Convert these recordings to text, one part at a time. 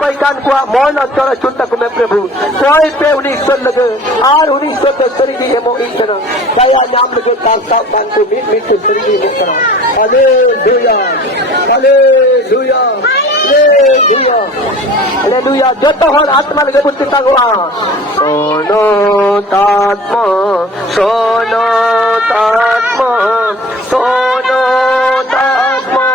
पैकान को मन अचर चुनता को मैं प्रभु कोई पे उन्हीं सोल लगे आर उन्हीं सोल तो शरीरी है मोहित करो दया नाम लगे तास्ता कान को मीट मीट के शरीरी है करो हालेलुया हालेलुया हालेलुया हालेलुया जो तो हर आत्मा लगे बुद्धि तगवा सोनो तात्मा सोनो तात्मा सोनो तात्मा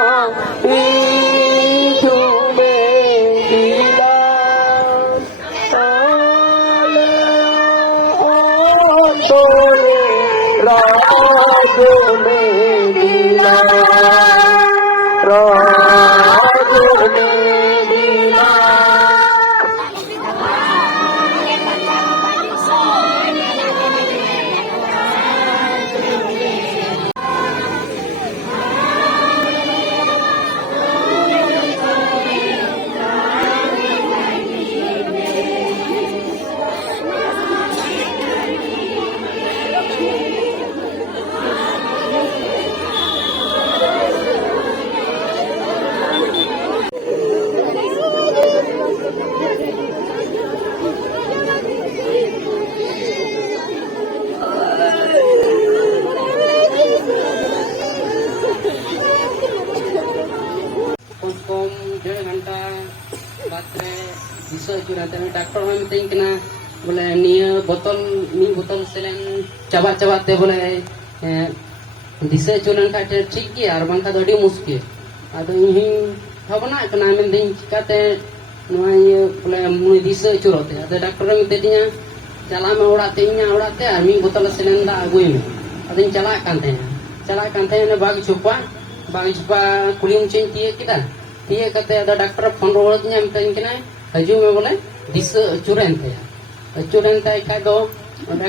राजो में लीला राजो में लीला डॉक्टर में मितना बोले निया बोतल मी बोतल सेलेन चाबा चाबा ते बोले दिशा चुलन का ठीक गया और बनका अड़ी मुश्किल अदो इही भावना कना में दिन चिकाते बोले मुई दिशा चुरते अदो डॉक्टर में मितिया चला में उड़ाते और मी बोतल सेलेन दा अगुई में अदो चला कांते बाग छुपा कुली मुचे तीए कते अदो डॉक्टर फोन रोड़िया मितना हजू में बोले दिशा अचुरेन खाए दो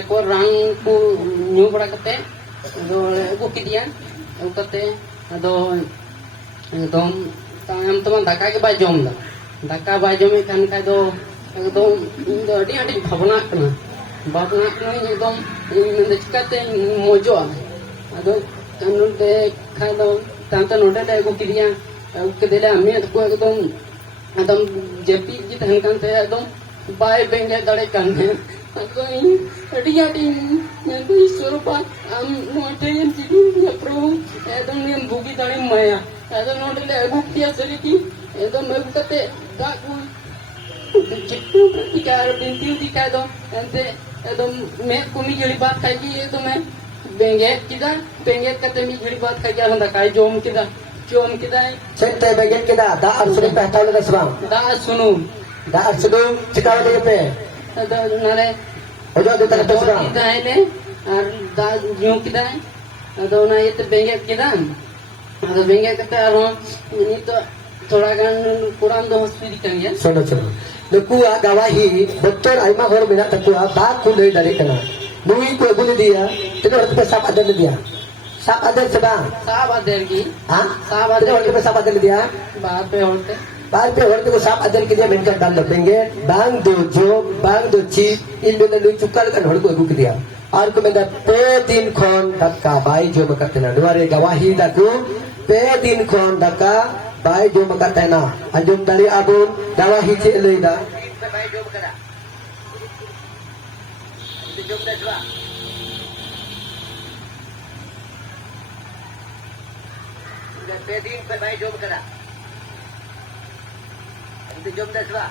को रान को न्यू बड़ा कते अगू किदिया अगू कते अदो एकदम तायम तमा दाका के बाय जम दा दाका बाय जमे खान खाए दो एकदम इन दो अडी अडी भावना एकदम इन चिकाते मोजो अदो कानूनते खाए दो तांता नोडे दे अगू किदिया अगू केदेले आमी को एकदम जेपी की तहन कांते एकदम बाय बेंगे दड़े कांते अड़ी अड़ी स्वरूपा आम नोटे चिड़ी प्रभु एकदम नियम भूगी दड़े माया एकदम नोटे ले अगू किया सरी की एकदम अगू कते दाकू चिट्टू प्रतिकार बिंती दिखा दो अंते एकदम मैं कुमी जड़ी बात खाई की एकदम मैं बेंगे कते मी जड़ी बात खाई क्या होता काय जोम किदा Cium kita, cete bagian kita, dah arsudu pehtahu lagi sebang. दा सुनो Dah arsudu cekal lagi pe. दा नाले Ojo tu tak tahu sebang. kita ini और दा न्यू kita अदो ना ये तो बेंगे kita अदो बेंगे kita ini तो थोड़ा गान कुरान दो hospital kan ya. Sono. Lekua gawahi betul aima hor minat tekua bak ku dari kana. Nui ku guli dia, tidak harus pesap ada dia. साप आदर sebang साप आदर की हाँ साप आदर के साप आदर दिया बाहर पे होते को साप आदर के दिया मेनका डाल देंगे बांग दो चीप इन दोनों लुई चुका कर होड़ को अगू के दिया और को मेरा पे दिन खोन धक्का बाई जो मकते ना दुआरे गवाही दाकू पे दिन खोन धक्का बाई जो मकते ना अंजुम dari abun गवाही चे लेदा बाई जो मकरा itu jom dah dua पे दिन पे भाई जॉब करा itu jom dah sebab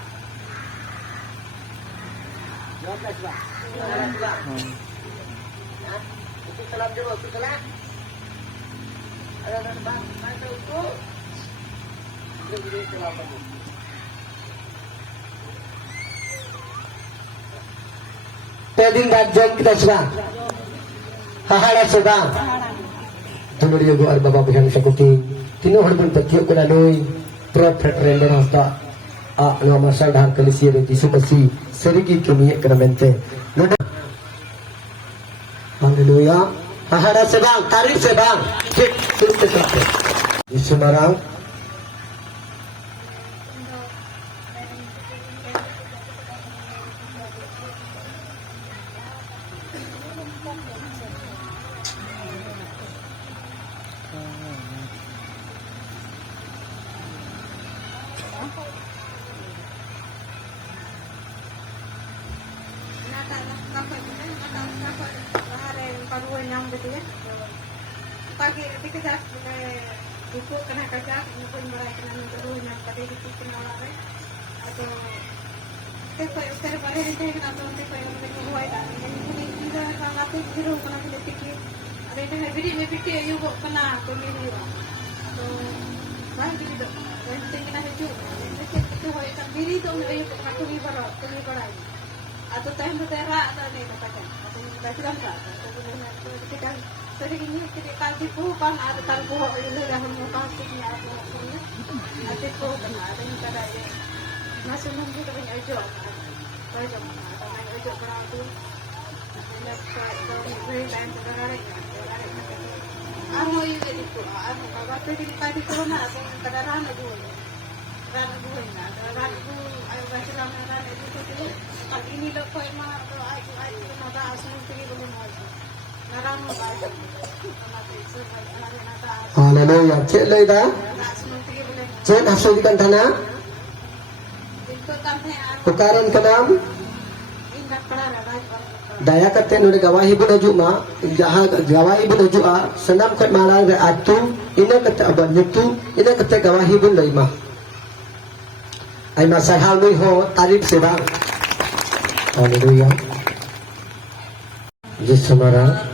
itu salam dulu itu salam ada bang masuk itu salam kamu pe din dah jom kita sebab hahara sebab tunggu dia buat bapa bihan sakuti tino harbun patiok kena noi prophet render hasta a no masal dah kalisia de Yesus Masih serigi kini kena mente haleluya hahara sebang tarif sebang tik Yesus marang dia pagi ketika jas buku kena kaca mungkin mulai kena nunggu yang tadi itu kena orang atau terus pada hari itu kena atau terus yang mereka buat dan ini juga sangat biru kena sedikit ada itu lebih ayu kena pemilu atau banyak gitu dan kena itu itu hoikan diri itu ayu kena kumi atau teh mutera atau nih macam atau kita bilang atau ketika sering ini ketika dipukan ada kalbu ini dah mengkasihnya atau kan ada yang kada ya masih mungkin kita punya ojo ojo atau ojo berang tu ada dari beri dan terare amo ini itu amo kalau tadi tadi corona atau kendaraan itu ran itu ayo baca ran itu tu kalau ini lepas mah atau ayo nada asal tinggi belum ada narang baca Haleluya. Cik lay dah. Cik hasil di kantana. Pukaran kenam. Daya kate nuri gawahi pun aju ma. Jaha gawahi pun aju a. Senam kat malang re atu. Ina kate aban nyutu. Ina kate gawahi pun lay ma. Ay masahal nui ho tarif sebang. Haleluya. Yesus marah.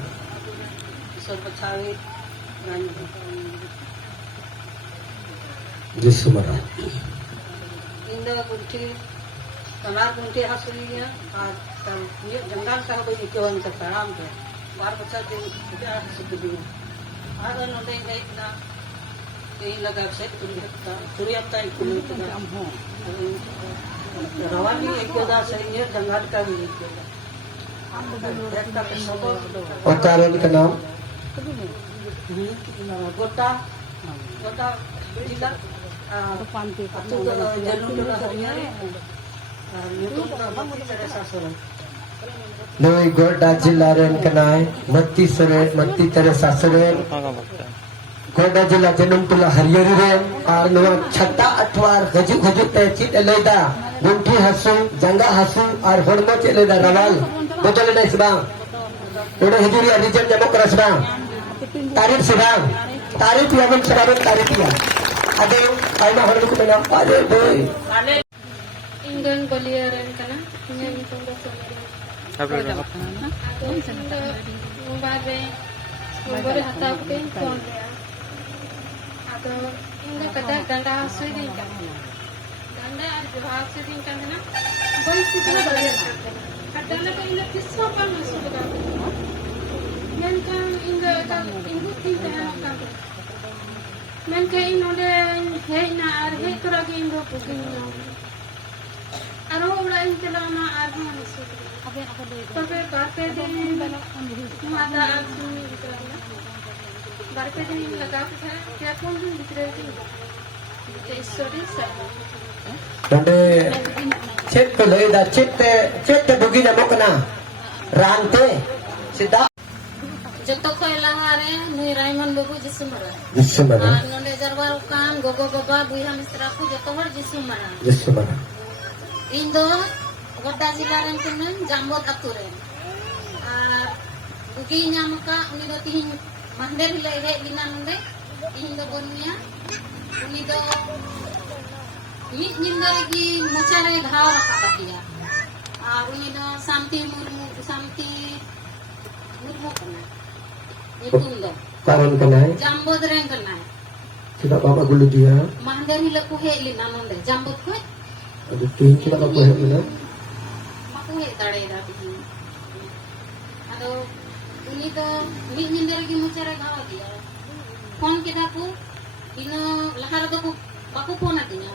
Yesus marah. Indah kunci, kamar kunci hasilnya, dia janggal kalau begitu orang tertaram tu, baru baca dia sudah seperti itu. Ada nanti yang nak, yang lagak set turiap tay kulit tu dah. Rawan ni ekda sehingga janggal kami ekda. Pukaran kenam. Gota tidak atau jalur harinya itu bangun dari sasaran. Noi Goda जिला rain कनाय मत्ती सरे मत्ती तेरे सासरे गोडा जिला जनम तुला हरियर रेन और नवा छट्टा अठवार गजु ते चित लेदा गुंठी हसु जंगा हसु और होड़मो चे लेदा रवाल बोतल नै सबा ओडे हजूरी रिजन जमो कर सबा तारीफ सबा तारीफ यामन सराबन तारीफ या अदे आइमा होड़ को मेना अरे बोय इंगन बलियरन kana nya nitung da somere बारे हता के फोन ले atau इंगन कदा गंगा सुइदिन का गंगा और विभाग से दिन का ना कोई सिद्धि बलियर अदला का इन किस्सा पर मसू का men kan इंगन इंगु तीन का men के इनोले है ना और है करा के इंगो पुकिन aro ora intelana arho nisu tapi karpe din mata asmi dikalana karpe din laga ke kya kon din dikreti ke story sa Donde cek ko lay da cek te bugi na mokna rante sida joto ko elahare nui Raymond babu jisumara Jisumara nonde jarwar kan gogo baba buiha mistra ku joto hor jisumara Indo Goda Zila ren kenen Jambot aturen bugi nyamka uni do tihin mahder hile he binan de tihin do bonia uni do mit nyinda lagi mucare ghaw rakata dia uni do samti murmu kana nyutun do karan kanai Jambot ren kanai sida baba gulu dia mahder hile ku he linan de Jambot ku aduh tin sida baba he mana aku tade da tihin ado uni do mit nyinda lagi mucare ghaw dia phone kita ku ino lahar do ku baku phone adinya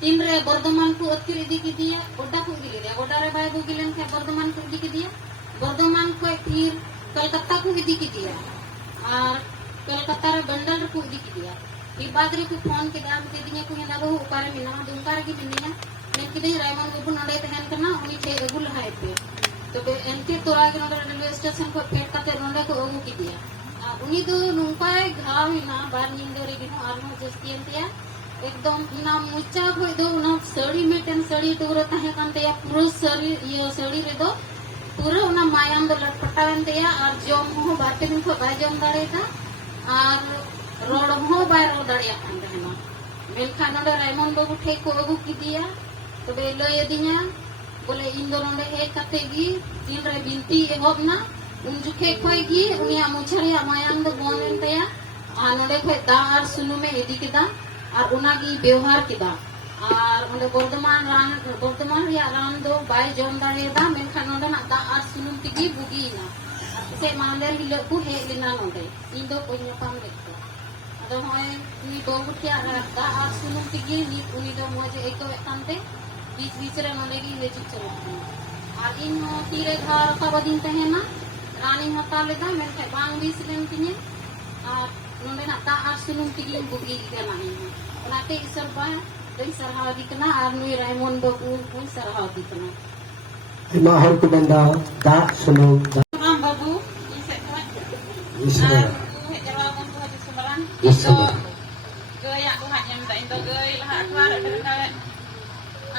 tinre Bardhaman ku atir idi ki dia goda ku gile dia goda re bai bu gilen ke Bardhaman ku idi ki dia Bardhaman ku फिर कलकत्ता को idi ki dia और कलकत्ता रे bundle ku idi ki dia ई बाद रे ku phone के दाम दे दिया ku हेना बहु उपारे मिना दुंकार की मिनिया मैं किदे रायमान बाबू नडे तहन करना उनी थे रेगुल हाई पे तो बे एनके तोरा के नडे रेलवे स्टेशन को फेट काते नडे को ओगु की दिया उनी तो नुंपाय घाव ना बार निंदोरे की आरनो जस्ती एंतिया एकदम ना मुच्चा को दो ना सड़ी में टेन सड़ी तोरा तहे कांते या पूरा सड़ी ये सड़ी रे दो पूरा उना मायाम दो लटपटावन दिया और जम हो बाटे दिन को बाय जम दाड़ेता और रोड हो बाय रोड दाड़िया कान रहना मेलखा नोडे रायमन बाबू ठेक को अगू की दिया तो बे लय दिया बोले इन दो नोडे हे कते गी तीन रे बिनती एहब ना उन जुखे खोय गी उनिया मुछरिया मायाम दो बोनेन तया आ नोडे खोय दा और सुनु में इदी किदा और उना गी व्यवहार किदा और उन्हें वर्धमान या रान दो बाय जम दाड़ेदा मेनखा नोडे ना दा और सुनु तिगी बुगी ना से मांदेर हिलो को हे लिना नोडे इन दो कोई नपाम देखो अदो होय नी बाबू के दा और सुनु तिगी नी उनी दो मजे एको एकांते बीच बीच रे नोडे गी ले चलो और इन तीरे घर का बदिन तहेना रानी होता लेदा मेनखा बांग बीस लेन तिने और नोडे ना दा और सुनु तिगी बुगी के नाही ओनाते इसर बा दई सरहाव दिकना और नुई रायमन बाबू कोई सरहाव दिकना इमा हर को बंदा दा सुनो राम बाबू इसे इसरा हे जवाबन को हजू सुमरान इसरा gaya ko hanya minta indo gay lah keluar dari kale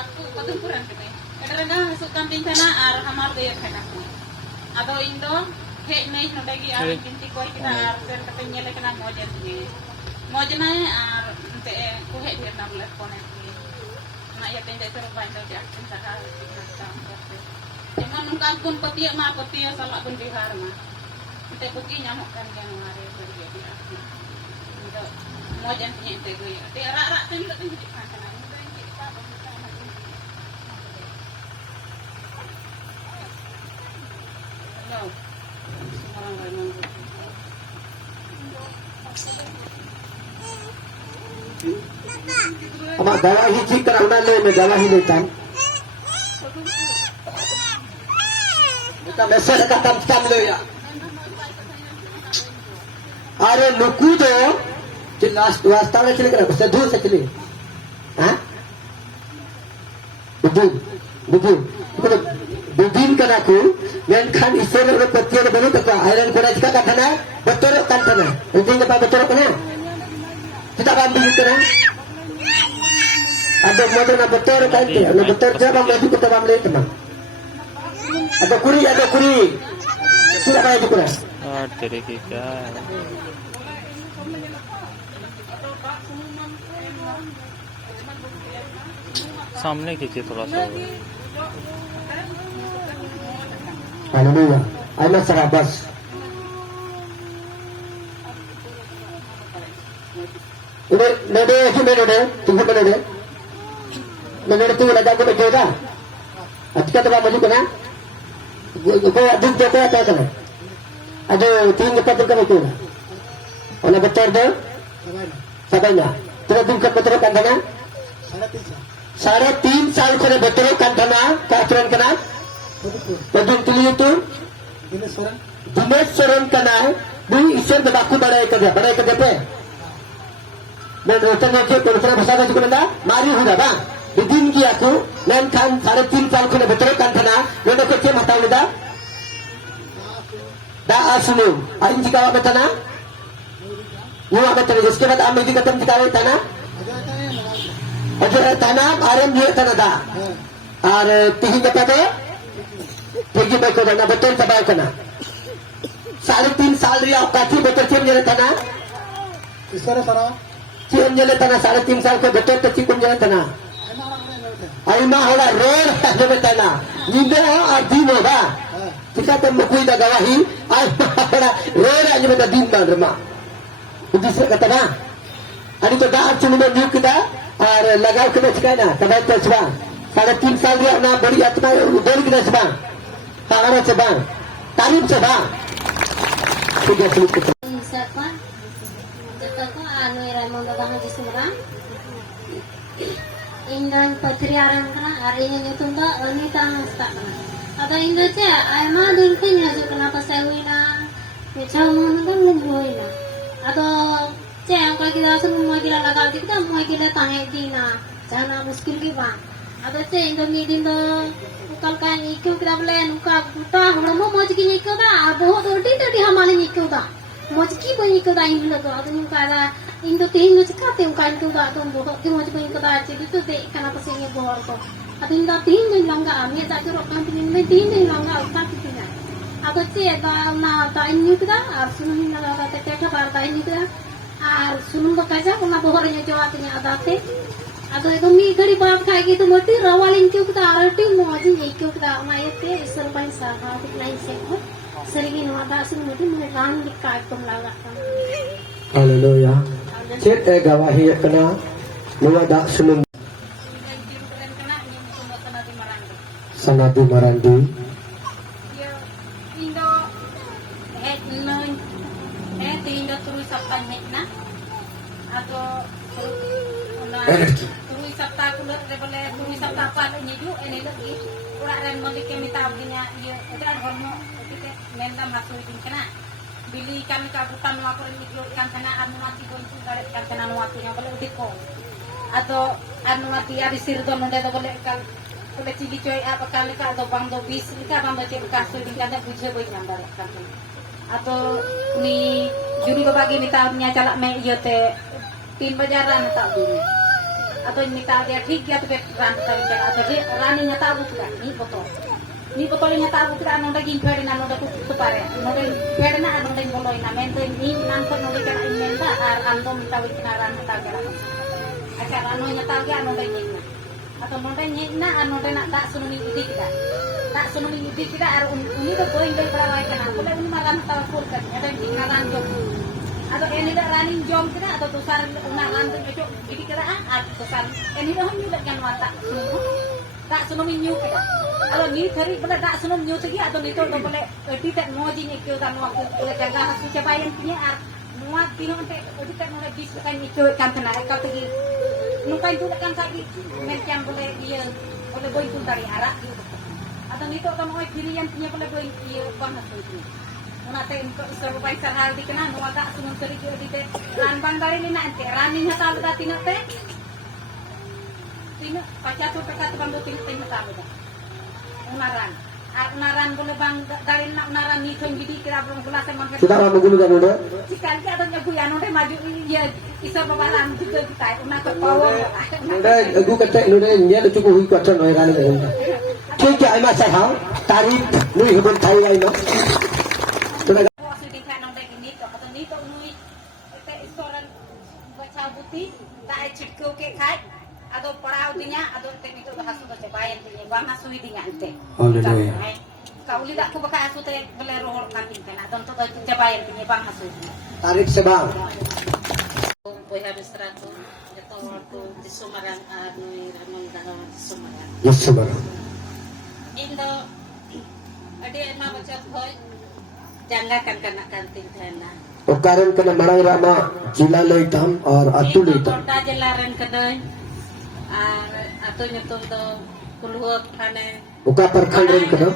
aku ketumpuran kene ada nga sukan tingkana ar hamar de kana ado indo he nei node gi ar binti ko kita ar sen katanya le kana mojna ar te ko he de na blet kone na ya tende ter ba indo ja cinta ka jangan nungkang kun petia ma petia salah kun bihar ma te buki nyamuk kan yang mare beri dia indo mojan punya itu gue te rak ten lo ten di kana indo yang kita no sekarang Raymond ama dawa hi ठीक करा उना ले में dawa hi लेता kita mesel ka tam le ya अरे लुकू दो कि last वास्ता में चले करा से दूर से चले हां बुबुन कना को मेन खान ईश्वर रे पत्य रे बनो तक आयरन कोना का कथना बतरो कथना उदिन का बतरो कना kita bambil kena ada model na botol kaite na botol jaba maju kita bambil kena ada kuri kira apa itu kura तेरे की क्या सामने खींचे थोड़ा सा Haleluya aina sarabas udah nade tunggu lagi aku betul dah atika tu maju kena gua aduk jatuh apa kena ada tinggi betul kan betul oleh betul tu sabana terus tingkat betul kan kena 3.5 साल करे betul kan kena keaturan kena betul tulis itu दिनेश्वरन कना है दुई ईश्वर के Baku बड़ाई कर दे मैं रोचन रोचे कोरसरा भाषा में जुकने दा मारी हुआ बा दिन की aku नैन खान 3.5 साल को ने बेतरो कांथना मैंने को के मताव दा दा आसुनु आइन जिकावा betana युवा betana उसके बाद आम यदि कतम जिकावे तना अजर तना आरम ये तना दा और तिही के पदे तिही बेको दा बेतन सबाय कना 3.5 साल रिया काठी बेतर चेम जरे तना इसरे सरा चेम जले तना 3.5 साल को बेतर तची कुम जले तना आइमा होला रोड जले तना निंदे आ दिन होगा kita kan mukui da gawahi ai होला रोड आज में दिन बन रमा उदिसे कता ना ani to da चुनु में न्यू किदा और लगाव के छिका ना तबे तो छबा 3.5 साल रिया ना बड़ी आत्मा बोल किदा छबा हारा छबा तारीफ छबा sudah selesai. Siapa? Jepako anu Raymond Bang di Semarang. Indan Patri Aran kana arinya nyutung ba oni tang sta. Ada inda ce ayma din kinya ju kana pasawina. Mechau mon kan lengoina. Ado ce angka kita semua kita lagal kita mau kita tangai dina. Jangan muskil ki ba. Ado ce indo midin do ukal kan ikut kita belen ukap kita horomo moj ki ikut da बहुत उल्टी तड़ी हमारे निकल दा मज की बनी को दाइन लगा तो उनका इन तो तीन लोग खाते उनका इनको दा तो बहुत की मज बनी को दा चली तो दे खाना पसंद है बहुत को Ado inda tin din langga ami ta jero kan tin din langga uta kitina. Ado ce da na ta inyu kida ar sunum na da ta keta bar ta inyu kida ar sunum ba kaja ona bohore nya jawa tinya adate. Ado itu mi gari baat khai gitu mati rawalin cuk kida arati moji ekyu kida ona yete isar bai sa ha lain se ko serigin wada sun mati me ran dikai tum laga kan. Haleluya. Cet gawahi kena nuwa dak sunum sanadi marandi. Indo het noy het indo terus apa na atau terus sabta kulit boleh terus sabta apa ini ju ini lagi kurang ren mau minta punya iya itu kan hormo kita minta masuk di kena beli kami kabutan waktu ini kan kena anu mati gontu kan kena waktunya boleh diko atau anu mati ada sirgon udah boleh kan boleh cili coy apa kali ka atau bang do bis ka bang baca kasus di kana buje boy nambah kan atau ni juri babagi ni tahunnya calak me iyo te 3 bajaran tak bunyi atau ni tak dia ठीक dia tu ran tak dia atau dia rani nyata abu kan ni botol nyata abu kan nonda gin pede na nonda tu pare nonda pede na nonda boloi na men ni nan ko nonda kan menta ar ando minta wikinaran ta kala acha rano nyata ga nonda ni atau nonda nyina nonda nak tak sununi idi kita ar uni to boy dai para kana boleh uni maran ta full kan ada wikinaran jo atau ini dah running jom kita atau tusar unaran tu cocok jadi kita tusar ini dah hanya dengan mata tak sunum new kita kalau ni hari boleh tak sunum new lagi atau ni tu boleh tidak moji ni kita mau jaga hasil cabayan punya muat tino ante tidak mau bis kan itu kan kena kau pergi nukai tu kan lagi macam boleh dia boleh boy tu dari arah atau ni tu kalau mau diri yang punya boleh boy dia banget tu Unate untuk serupai serhal di kena nuaga sunun terikir di te ranbang dari ni nanti running hatal dati nate tina pacar tu pekat bantu tina tina tahu dah unaran boleh bang dari nak unaran ni tuh jadi kira belum gula sama Kita ramu gulu kan udah. jika kita ada nyabu yang udah maju ya isa babaran juga kita unak power Udah aku kata udah nya tu cukup hui kuat noi ran kan. ठीक है आई मा तारीफ नुई हबन थाई आई नो. tak cikgu ke kai atau perau dinya atau teknik itu hasil baca bayan dinya bang hasil dinya ente. Haleluya. Kau lihat aku pakai hasil teh boleh rohor kanting kan atau untuk baca bayan dinya bang hasil. Tarik sebang. Boy habis ratu itu waktu di Sumarang nui ramon dalam di Sumarang. Yes Sumarang. Indo ada emang baca boy jangan kan kanting kana. और कारण कना मराई रामा जिला लइतम और अतु लइतम कोटा जिला run कदय अतु nyutum do kulhuak hane उका प्रखंड रन कना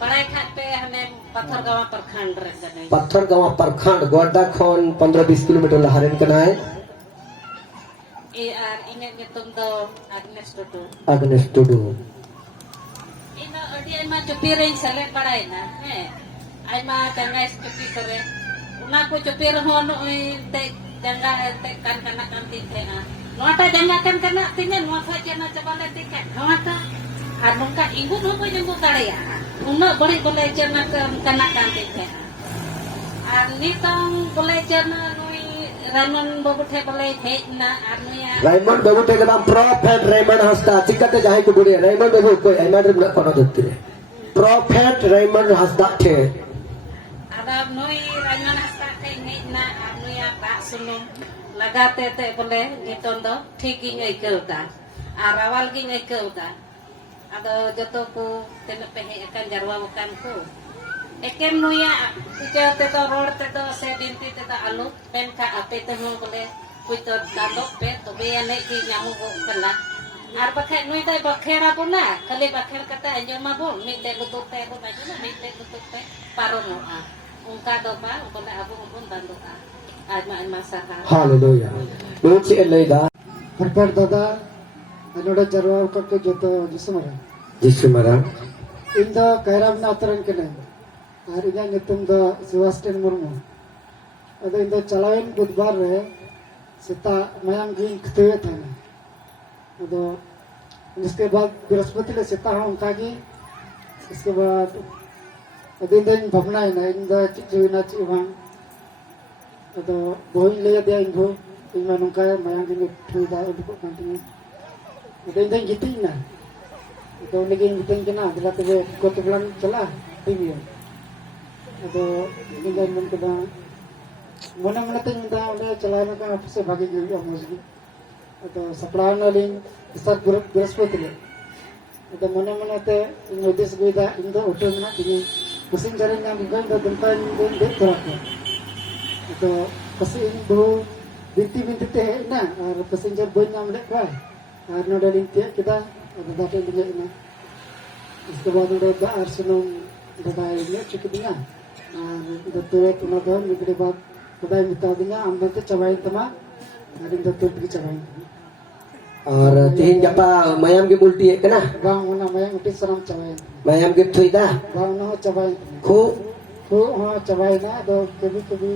पढ़ाई खाते हने पत्थर गांव प्रखंड रन कदय पत्थर गांव प्रखंड गोड्डा खोन 15-20 किलोमीटर लहरन कना है ए आर इने nyutum do Agnes Tudu ina odi ma chupire sale पढ़ाई ना है आई मा तंगा स्थिति करे una ko chupir hono te janga te kan kana kan tinte nota janga kan kana tine no fa chena chabale tiket nota anung ka ingu no ko jembo taraya una bari bole chena kan kana kan tinte ani tong bole chena nui Raymond babuthe bole hejna anuya Raymond babuthe ke naam Prophet Raymond Hasda tikate jahe ko bole Raymond babu ko aiman rim na kono dottire Prophet Raymond Hasda the ada nui Raymond Hasda na anuya pak sunum lagate te boleh gitondo thiki ngai kelta arawal gi ngai kelta ado joto ku tena pehe akan jarwa bukan ku ekem nuya ike te to ror te to se binti te to alu pen ka ape te no boleh kuito dado pe to be ane ki nyamu go kala ar bakhe nui dai bakhera puna kali bakher kata anjama bo mi te lutut te bo maju na mi te lutut te paro no a ungka dopa boleh abu pun bantu a Haleluya. Lu ci elida Perper dada anoda jarwa ko joto Jisumarang Indo kairam na ataran kene ar ina nyutum do Sebastian Murmu ado indo chalain budbar re seta mayang ging ktue thana ado जिसके बाद बृहस्पति ले सेता हूँ उनका की इसके बाद दिन दिन भवना है ना इन द चिचुना चिवां तो बोइन ले दिया इनको इनमें उनका मायांग के ठुदा उनको कंटिन्यू दिन दिन जीती ना तो लेकिन दिन के ना दिला तो को तो बिलान चला टीवी तो दिन दिन मन के मने मने ते मिंदा ओंडे चला ना का से भागी गई मौजगी तो सपड़ा ना लिंग सर बृहस्पति ले तो मने मने ते इन उद्देश्य गोइदा इन दो उठे ना दिनी कुसिन जरे ना बिगन दो दुनका इन दे तोरा तो पसी इन दो बिनती बिनती ते ना और पैसेंजर बोई नाम ले का और नोडे लिंग ते किदा और दाटे दिले ना इसके बाद उधर दा आर्सनम दबाई ले चुकी दिया और दो तोरे तुना दो निकले बाद दबाई मिटा दिया हम बनते चबाई तमा और इन दो तोरे की चबाई और तीन जपा मायाम की उल्टी है ना bang mana mayang uti seram cabai मायाम की थुई दा bang no cabai खू ku ha cabai na do kebi kebi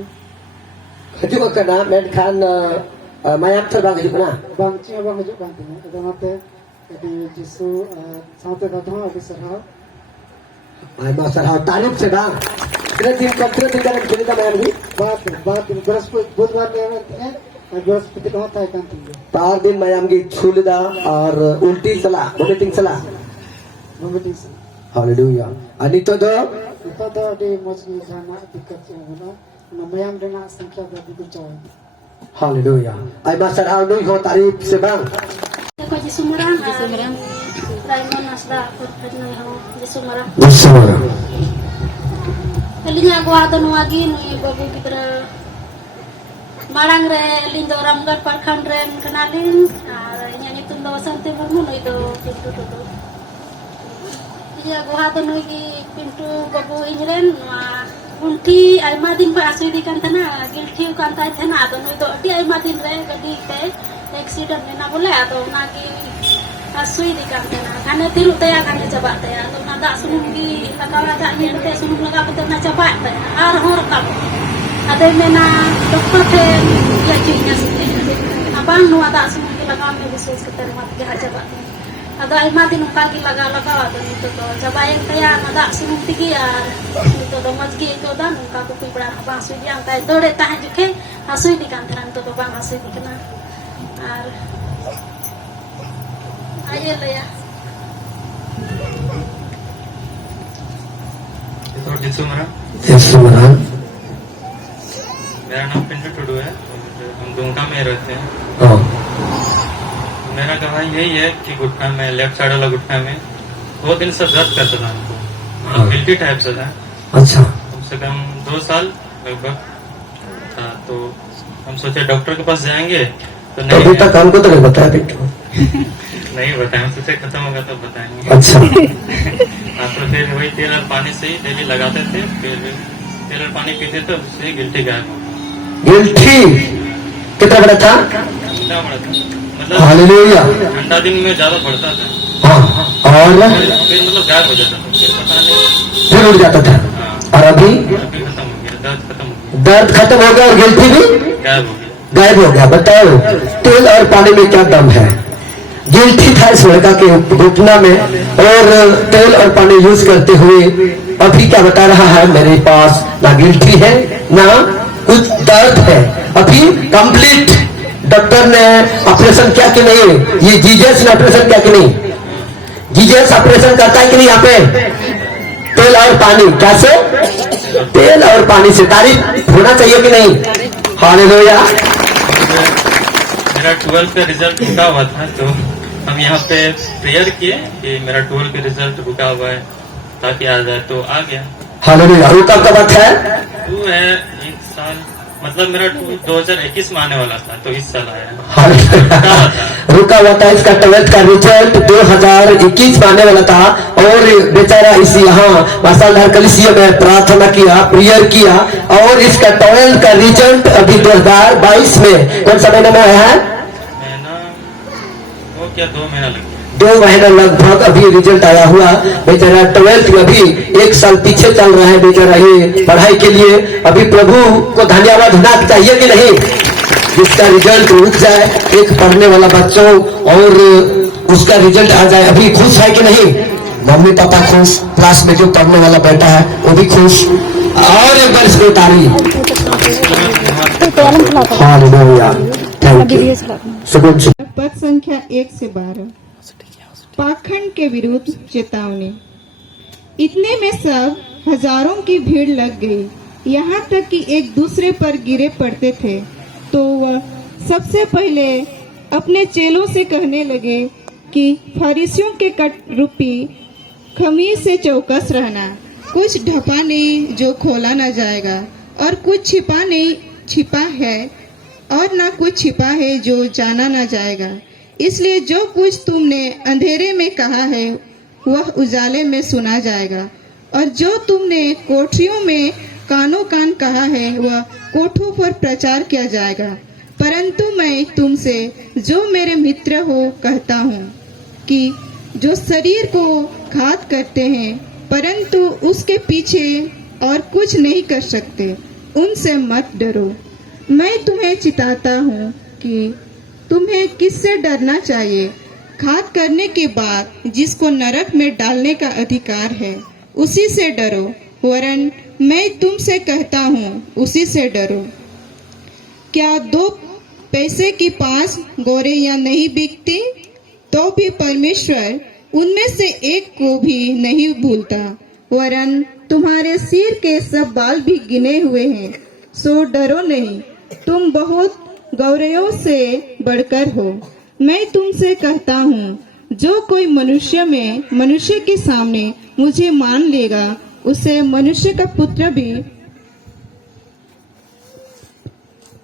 haju ka na med khan मायाम थर बाग हजू ना bang cia bang hijuk bang tini ada nate jadi jisu saute datang adi serah I master how तारीफ से ना कितने दिन का कितने का मायाम की बात बृहस्पति बुधवार ले आते और बृहस्पति को होता है kan tini 4 दिन मायाम की छूलदा और उल्टी सला वोमिटिंग सला mengerti हालेलुया अनि तो दो itu do di masjid sana dekat sana namayam dena संख्या berapa cabai hallelujah I master how नु हो तारीफ से बांग Ko di Sumarang, Raymond Nasda, pernah yang di Sumarang. Bismillah Kalinya aku ada nuagi nih babu kita Malang re lindo ramgar parkhan re kenalin, nyanyi tunda wasante murmu nih do pintu tutu. Iya aku ada nuagi pintu babu injren, unti aymadin pa asli di kantana, gilti kantai thena, ada nuai do di aymadin re gadi ke accident na boleh atau nagi asui di kantana, karena tiru taya karena coba taya, atau nada sunung di laka ini teh sunung laka betul na coba taya, arhor kap, ada mena dokter teh ya cinya sih, abang nu ada sunung di laka me bisa sekitar mati ke coba, ada imati nu kaki laka ada itu tuh, coba yang taya nada sunung tinggi ya, itu tuh masjid itu dan nu kaku pibra abang asui di antai, itu deh tahan juga asui di kantana itu tuh bang asui di kena. आइए भैया मेरा नाम पिंटू टुडू है हम दुमका में रहते हैं मेरा गवाही यही है कि घुटना में लेफ्ट साइड वाला घुटना में 2 दिन से दर्द करता था हमको गिल्टी टाइप से था अच्छा कम से कम 2 साल लगभग था तो हम सोचे डॉक्टर के पास जाएंगे तो तो अभी तक हमको तो नहीं बताया पिंटू नहीं बताया सोचे खत्म होगा तो बताएंगे अच्छा हाँ तो फिर वही तेल और पानी से ही डेली लगाते थे फिर तेल और पानी पीते तो उससे गिल्टी गायब हो गिल्टी कितना बड़ा था ठंडा पड़ा था मतलब हालेलुया ठंडा दिन में ज्यादा बढ़ता था हाँ और फिर मतलब गायब हो जाता था फिर पता नहीं फिर उड़ जाता था हाँ और अभी अभी खत्म हो गया दर्द खत्म हो गया दर्द खत्म हो गया और गिल्टी भी गायब हो गया गायब हो गया बताओ तेल और पानी में क्या दम है गिल्टी था इस लड़का के घुटना में और तेल और पानी यूज करते हुए अभी क्या बता रहा है मेरे पास ना गिल्टी है ना कुछ दर्द है अभी कंप्लीट डॉक्टर ने ऑपरेशन किया कि नहीं ये जीजस ने ऑपरेशन किया कि नहीं जीजस ऑपरेशन करता है कि नहीं यहाँ पे तेल और पानी कैसे तेल और पानी से तारीफ होना चाहिए कि नहीं हालेलुया मेरा 12 का रिजल्ट रुका हुआ था तो हम यहाँ पे प्रेयर किए कि मेरा 12 का रिजल्ट रुका हुआ है ताकि आ जाए तो आ गया हालेलुया रुका कब है वो है 1 साल मतलब मेरा 2021 में आने वाला था तो इस साल आया रुका हुआ था इसका 12th का रिजल्ट 2021 में आने वाला था और बेचारा इस यहाँ मसालदार कलिसिया में प्रार्थना किया प्रेयर किया और इसका 12th का रिजल्ट अभी 2022 में कौन सा महीना में आया है महीना वो क्या 2 महीना लग गया 2 महीना लगभग अभी रिजल्ट आया हुआ बेचारा 12th में अभी 1 साल पीछे चल रहा है बेचारा ये पढ़ाई के लिए अभी प्रभु को धन्यवाद होना चाहिए कि नहीं जिसका रिजल्ट रुक जाए एक पढ़ने वाला बच्चों और उसका रिजल्ट आ जाए। अभी खुश है कि नहीं? मम्मी पापा खुश, क्लास में जो पढ़ने वाला बेटा है वो भी खुश। और एक बार इसको ताली। Hallelujah, thank you. सुगम से पद संख्या 1 से 12। पाखंड के विरुद्ध चेतावनी। इतने में सब हजारों की भीड़ लग गई, यहाँ तक कि एक दूसरे पर गिरे पड़ते थे। तो वह सबसे पहले अपने चेलों से कहने लगे कि फरीसियों के कट रूपी खमीर से चौकस रहना। कुछ ढपा नहीं जो खोला न जाएगा, और कुछ छिपा नहीं छिपा है, और न कुछ छिपा है जो जाना न जाएगा। इसलिए जो कुछ तुमने अंधेरे में कहा है वह उजाले में सुना जाएगा, और जो तुमने कोठरियों में कानों कान कहा है वह कोठों पर प्रचार किया जाएगा। परंतु मैं तुमसे जो मेरे मित्र हो कहता हूँ कि जो शरीर को घात करते हैं परंतु उसके पीछे और कुछ नहीं कर सकते, उनसे मत डरो। मैं तुम्हें चिताता हूँ कि तुम्हें किससे डरना चाहिए। घात करने के बाद जिसको नरक में डालने का अधिकार है उसी से डरो, वरन मैं तुमसे कहता हूँ उसी से डरो। क्या 2 पैसे की 5 गोरेयां नहीं बिकती? तो भी परमेश्वर उनमें से एक को भी नहीं भूलता। वरन तुम्हारे सिर के सब बाल भी गिने हुए हैं, सो डरो नहीं, तुम बहुत गौरवों से बढ़कर हो। मैं तुमसे कहता हूँ, जो कोई मनुष्य के सामने मुझे मान लेगा, उसे मनुष्य का पुत्र भी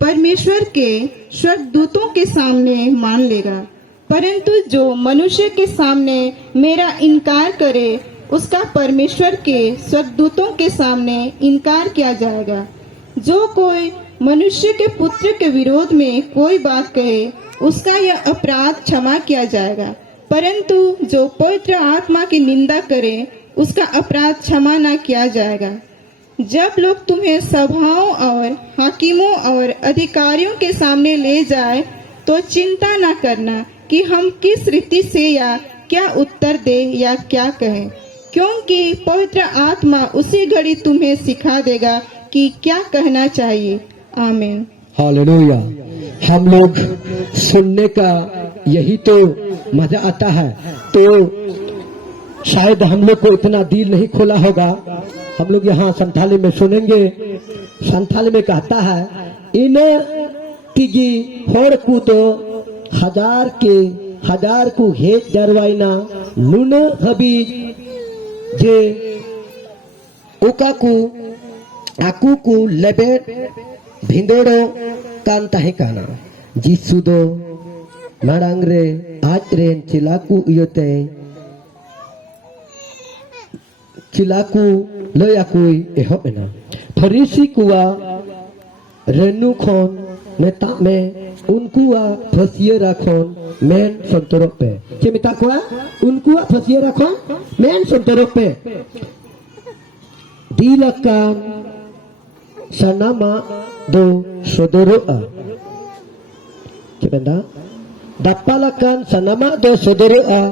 परमेश्वर के स्वर्गदूतों के सामने मान लेगा। परंतु जो मनुष्य के सामने मेरा इनकार करे, उसका परमेश्वर के स्वर्गदूतों के सामने इनकार किया जाएगा। जो कोई मनुष्य के पुत्र के विरोध में कोई बात कहे, उसका यह अपराध क्षमा किया जाएगा। परंतु जो पवित्र आत्मा की निंदा करे, उसका अपराध क्षमा न किया जाएगा। जब लोग तुम्हें सभाओं और हाकिमों और अधिकारियों के सामने ले जाए, तो चिंता न करना कि हम किस रीति से या क्या उत्तर दे या क्या कहें, क्योंकि पवित्र आत्मा उसी घड़ी तुम्हें सिखा देगा कि क्या कहना चाहिए। आमीन। हालेलुया। हम लोग सुनने का यही तो मजा आता है, तो शायद हम लोग को इतना दिल नहीं खोला होगा। हम लोग यहाँ संथाली में सुनेंगे। संथाली में कहता है, इन तिगी होड़ को तो हजार को हेज जरवाइना नुन हबी जे उका को आकू को लेबेट भिंदोड़ो कान ताहे काना। जिसु दो मारांग रे आज रेन चिलाकू इयोते चिलाकू लयाकुई एहोबेना। फरीसी कुआ रेनु खोन नेता में उनकुआ फसिए राखोन मेन संतरों पे। क्या मिता कुआ उनकुआ फसिए राखोन मेन संतरों पे। दिलकान सनामा दो सदरोआ। क्या बंदा दापालाकान सनामा दो सदरोआ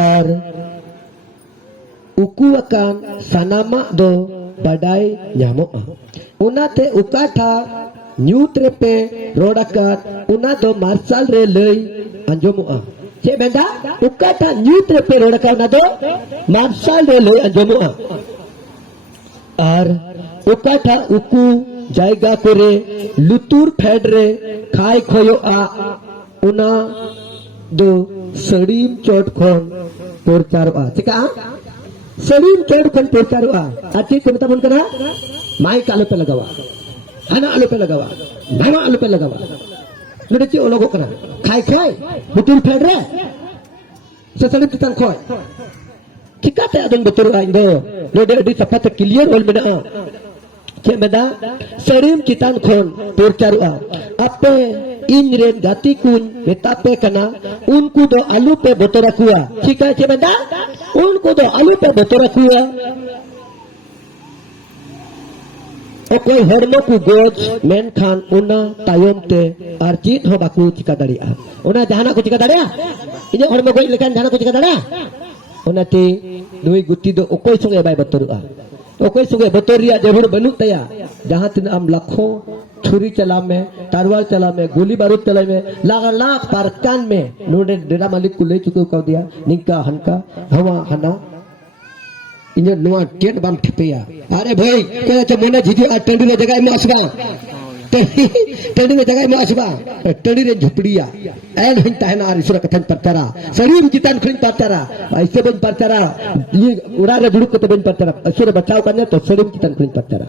और ukuakan sanama do badai nyamoa. Unate ukata nyutrepe rodakat una do marsal re lei anjomoa. Cek benda ukata nyutrepe rodakat una do marsal re lei anjomoa. Ar ukata uku jaiga kore lutur fedre khai khoyoa una do serim chot khon porcaroa. Cika शरीर केड़ कन प्रचार हुआ। अच्छी कविता बन करा mic आलू पे लगावा, खाना आलू पे लगावा, भावा आलू पे लगावा। नोटे ची ओलोगो करा खाई बुतुल फेड रे ससलिप तितान खोय चिकाते अदन बेतुर आइंदो नोटे अडी सफात क्लियर होल मेना चे मेदा शरीर चितान खोन प्रचार हुआ। अपे इन रेन गाती कुन बेतापे कना उनको दो आलू पे बोतरा कुआ। ठीक है चे मेदा उनको दो आलू पे बोतरा कुआ okoi hormo ku goj menkan una tayom te arjit ho baku cika daria una jahana ku cika daria inya hormo goj lekan jahana ku cika daria una te nui guti do okoi sungai bai betorua okoi sungai betoria jabur banuk taya jahan tin am lakho छुरी चला में तारवाल चला में गोली बारूद चला में लाख पारकान में नोडे डेरा मालिक को ले चुके कह दिया निका हनका हवा हना इन्हें नुआ टेट बम ठिपिया अरे भाई कह छ मने झिझी आ टेंडी में जगह में असबा टेंडी में जगह में असबा टेंडी रे झुपड़िया एन हिन ताहना आर ईश्वर कथन परचारा शरीर चितान खिन परचारा ऐसे बन परचारा ये उड़ा रे जुड़ुक के बन परचारा ईश्वर बचाव करने तो शरीर चितान खिन परचारा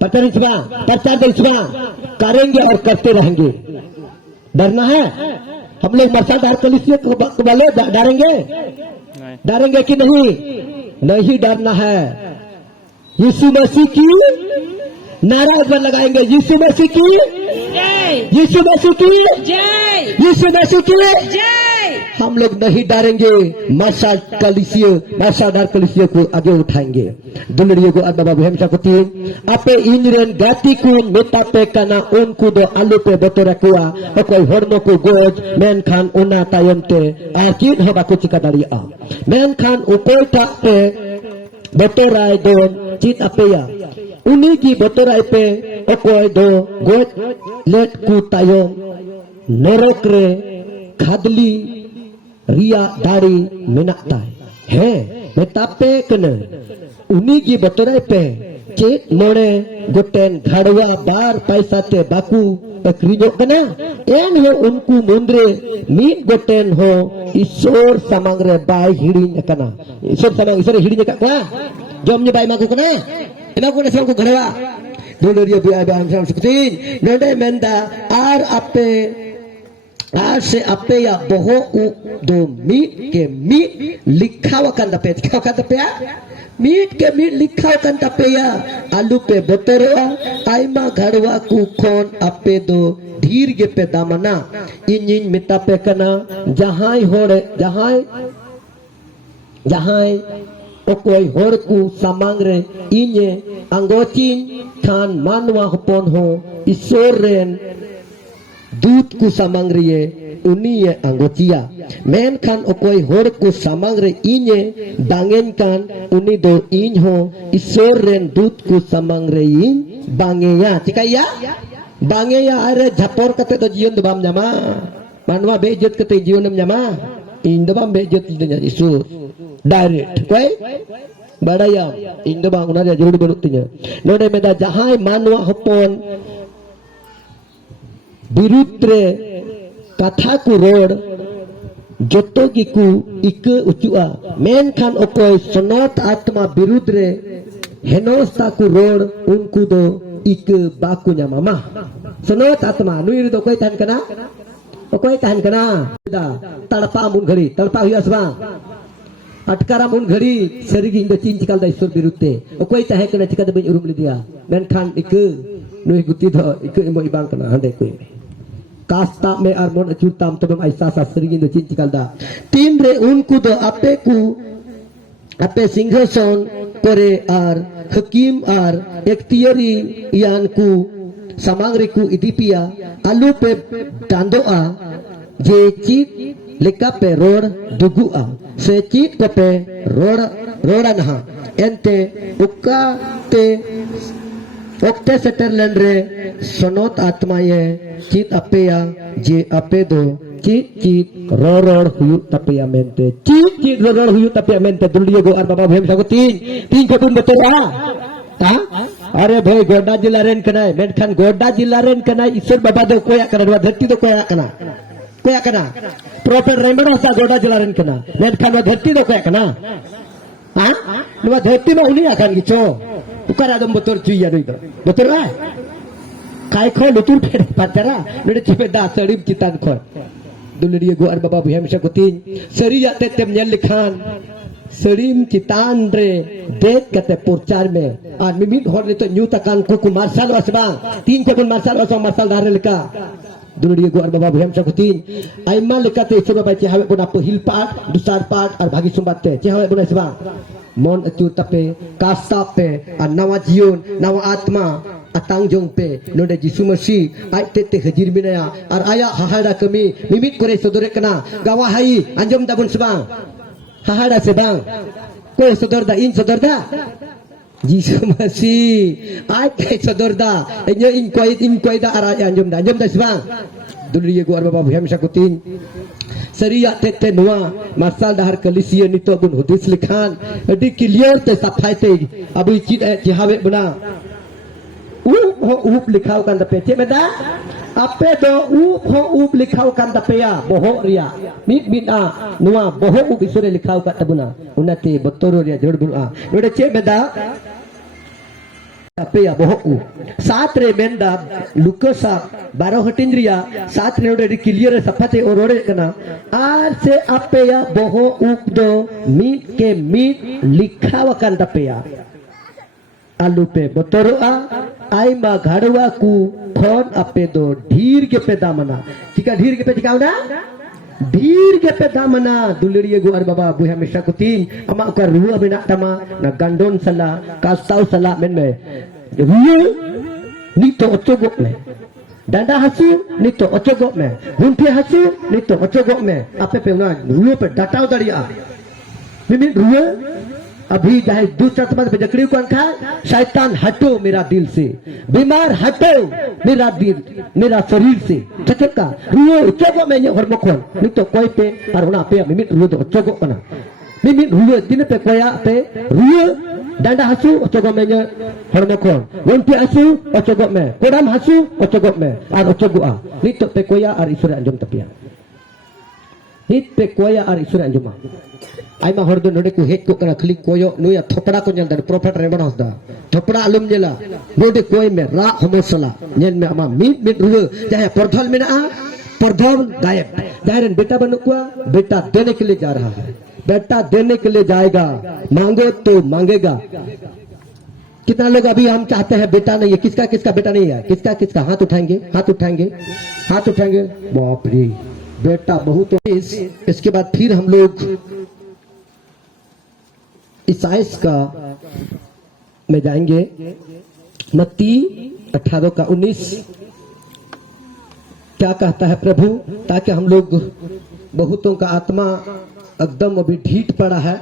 प्रचार करेंगे और करते रहेंगे। डरना है हम लोग मसादार कलिसिया को वाले डरेंगे कि नहीं डरना है। यीशु मसीह की नारा पर लगाएंगे यीशु मसीह की यीशु मसीह की यीशु मसीह की हम लोग नहीं डरेंगे। मसादार कलिसिया को आगे उठाएंगे। दुलड़ियों को अब बाबा हमसा कोती आपे इंजरन गाती को मेटा पे कना उनको दो आलू पे बतो रखुआ कोई हरनो को गोज मेन खान उना तायम ते आकिन हबा को चिका दाड़िया मेन खान उकोय टा पे बतो राय दो चित अपेया उन्हीं की बतो राय पे कोई दो गोज लेट को तायम नरक रे खादली रिया दाड़ी मेनाता है मेतापे कने उन्हीं की बतराय पे चेत मोड़े गोटेन घड़वा बार पैसा ते बाकू अक्रीजो कना एन हो उनको मुंद्रे मीन गोटेन हो ईश्वर समंगरे बाय हिड़िन कना ईश्वर हिड़िन का क्या जम ने बाय माको कना एना को ने को घड़वा दोनोरिया बिया बाय हम सुतीन नोडे मेंदा आर आपे आज से आपे या बहु दो मीट के मीट लिखा वकन दपे क्या वकन दपे मीट के मीट लिखा वकन दपे या आलू पे बतरवा आइमा घड़वा कुखोन आपे दो धीर के पे दामना इन मिता पे कना जहां होड़े जहां ओकोई होड़ को सामांग रे इने अंगोचिन खान मानवा हपन हो ईश्वर रेन दूत को सामांग रे उनी ये अंगोचिया मेन खान ओकोई होड़ को सामांग रे इने दांगेन खान उनी दो इन हो ईश्वर रेन दूत को सामांग रे इन बांगेया चिकाया बांगेया अरे झपोर कते तो जीवन दो बाम जामा मानवा बेइज्जत कते जीवन में जामा इन दो बाम बेइज्जत दुनिया ईश्वर डायरेक्ट कोई बड़ाया इन दो बाम उना जरूर बनुतिnya नोडे मेदा जहां मानवा हपन बिरुद्रे कथा को रोड जोतो की को इक उचुआ मेन खान ओकोय सनत आत्मा बिरुद्रे हेनोस्ता को रोड उनको दो इक बाकु न्यामा सनत आत्मा नुई दो कोई तान कना तड़पा मुन घड़ी तड़पा हुआ सबा अटकारा मुन घड़ी सरिगी इंद चिन चिकल दा ईश्वर बिरुद्रे ओकोय ताहे कना चिका दे बई उरुम लिदिया मेन खान इक नुई गुती दो इक इमो इबांग कना हंडे कोई कास्ता में आरमोन अचुताम तब ऐसा सरिगी दो चिन चिकल दा तीन रे उनको दो आपे सिंहासन परे आर हकीम आर एक्तियरी यान को समांगरे को इदिपिया आलू पे डांदोआ जे चीत लेका पे रोड दुगुआ से चीत पे रोड़ा नहा एंते उक्का ते ओक्टे सेटरलैंड रे सनोत आत्मा ये चीत अपेया जे अपे दो चीत रोड़ हुयु तपेया मेंते चीत रोड़ हुयु तपेया मेंते दुलिया गो आर बाबा भेम साको तीन को तुम बतरा अरे भाई गोड्डा जिला रेन कनाय मेनखान गोड्डा जिला रेन कनाय ईश्वर बाबा दो कोया कना धरती दो कोया कना प्रोफेसर रेमंड सा गोड्डा जिला रेन कना मेनखान धरती दो कोया कना हां नुवा धरती में उनी आखान गिचो उकार आदम बतोर चुइया दो बतोर रा काय खो लुतुर फेर पातरा नडे चिपे दा सड़ीम चितान खो दुलड़िया गो आर बाबा भेम साको तीन सरिया ते तेम नेल लिखान सड़ीम चितान रे देख कते प्रचार में और मिमिट होर ने तो न्यू तकान को मार्शल वसबा तीन को मार्शल वसो मार्शल धार लेका दुलड़िया गो आर बाबा भेम साको तीन आइमा लेकाते ईश्वर बाबा चाहे बोना पहिल पाठ दुसार पाठ और भागी सुमबाते चाहे बोना सबा मन अचु तपे कास्ता पे और नवा जीवन नवा आत्मा atang jong pe node Jisu Masih ai te hajir minaya ar aya hahada kami mimit kore sodore kana gawa hai anjom dabun sebang hahada sebang ko sodor da in sodor da Jisu Masih ai te sodor da enyo in koi da ar anjom da sebang dulu ye gua bapa buham sakutin Seria tete noa masal dahar kalisia nito bun hudis likhan adi clear te safai te abu chit jihawe bana up likhau kan tape che meda ape do up likhau kan tape ya boho ria mit a noa boho up isure likhau ka tabuna unate botoro ria jod bun a node che meda ape ya boho सात रे मेंदा लुकसा 12 हटिंद्रिया सात रे नोडे clear सफाते ओरोडे कना are से अपेया बोहो उप दो meet के meet लिखावा kan tapea आलू पे बतरोआ आइमा घाड़वा कु फोन अpe दो ढीर के पे दामना चिका ढीर के पे चिकावना ढीर के पे दामना दुलरिये गुआर बाबा बुहा मिशा कुतीन अमा का रुआ बिना तमा ना गंडोन सला कास्ताव सला men me रुआ nito ocogok me dada hasu nito ocogok me hunti hasu nito ocogok me ape pe una ruo pe datau daria मिमिट रुआ अभी चाहे दूसरा समाज पे जकड़ी को खा शैतान हटो मेरा दिल से बीमार हटो मेरा दिल मेरा शरीर से चचका रुओ चोगो में ये हरमोखन नहीं तो कोई पे और होना पे मिमिट रुओ तो चोगो कना मिमिट रुओ दिन पे कोया पे रुओ डंडा हसू चोगो में ये हरमोखन वंटी हसू चोगो में कोडम हसू चोगो में और चोगो आ नहीं तो पे कोया और ईश्वर अंजुम तपिया नहीं पे कोया और ईश्वर अंजुमा आइमा हर दो नोडे को हेक को कना खली कोयो नुया थोपड़ा को नेल प्रोफेट रेबन हसदा थोपड़ा आलम नेला नोडे कोय में रा हमसला नेल में अमा मिट रुए चाहे परधल में ना परधल गायब जाहिरन बेटा बनुआ बेटा देने के लिए जा रहा है बेटा देने के लिए जाएगा मांगो तो मांगेगा कितना लोग अभी हम चाहते हैं बेटा नहीं है किसका किसका बेटा नहीं है किसका हाथ उठाएंगे बाप रे बेटा बहुत इसके बाद फिर हम लोग ईसाइस का में जाएंगे मत्ती 18 का 19 क्या कहता है प्रभु ताकि हम लोग बहुतों का आत्मा एकदम अभी ढीठ पड़ा है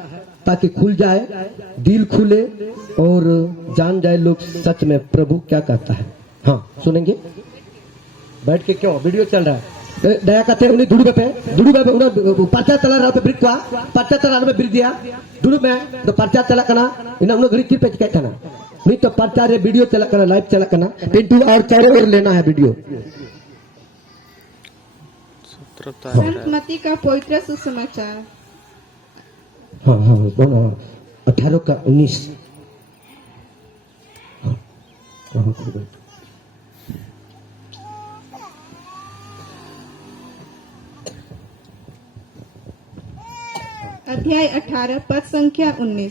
ताकि खुल जाए दिल खुले और जान जाए लोग सच में प्रभु क्या कहता है हाँ सुनेंगे बैठ के क्यों वीडियो चल रहा है दया करते उन्हें दुड़ू पे उन्हें पर्चा चला रहा पे ब्रिक पर्चा चलाने में ब्रिक दिया दुड़ू में तो पर्चा चला करना इन्हें उन्हें घड़ी पे चिकाई करना नहीं तो पर्चा रे वीडियो चला करना लाइव चला करना पिंटू और चारों ओर लेना है वीडियो संत मत्ती का पवित्र सुसमाचार हाँ 18 का 19 अध्याय 18 पद संख्या 19।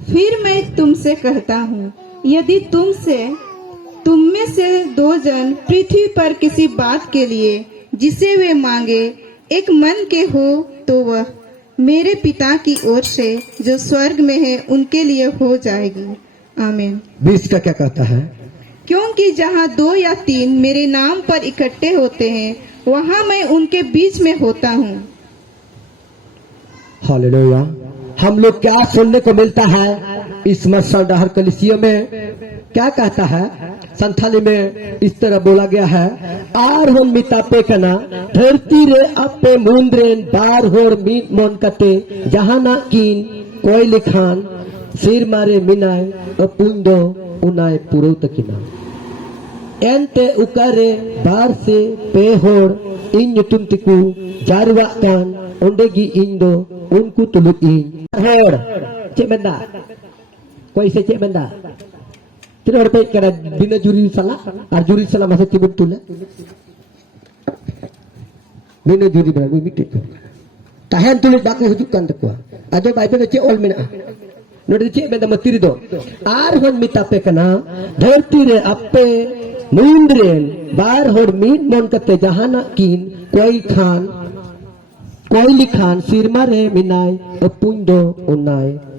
फिर मैं तुमसे कहता हूँ यदि तुम में से 2 जन पृथ्वी पर किसी बात के लिए जिसे वे मांगे एक मन के हो तो वह मेरे पिता की ओर से जो स्वर्ग में है उनके लिए हो जाएगी। आमीन। 20 का क्या कहता है? क्योंकि जहाँ 2 या 3 मेरे नाम पर इकट्ठे होते हैं वहाँ मैं उनके बीच में होता हूँ। हालेलुया। हम लोग क्या सुनने को मिलता है इस मसल डहर कलिसिया में क्या कहता है संथाली में इस तरह बोला गया है आर होन मितापे कना धरती रे अपे मुंद्रेन बार होर मीट मन कते जहाना कीन कोई लिखान सिर मारे मिनाय अपुंदो उनाय पुरो तकिना एंते उकारे बार से पे होर इन युतुम तिकु जारवा कान ओंडेगी इंदो उनको तुलुक इन होर चे बंदा कोई से चे बंदा Tidak ada baik karena bina juri salah, juri salah masa tiba betul lah. Bina juri berlaku mitik. Tahan tulis baku hujukkan tekwa. Ada baik bina cek all mina. Nodi cek benda matiri do. Arhon mita pekana, dharti re appe mundren bar hor mit mon kate jahana kin koi likhan sirma re minai apundo unai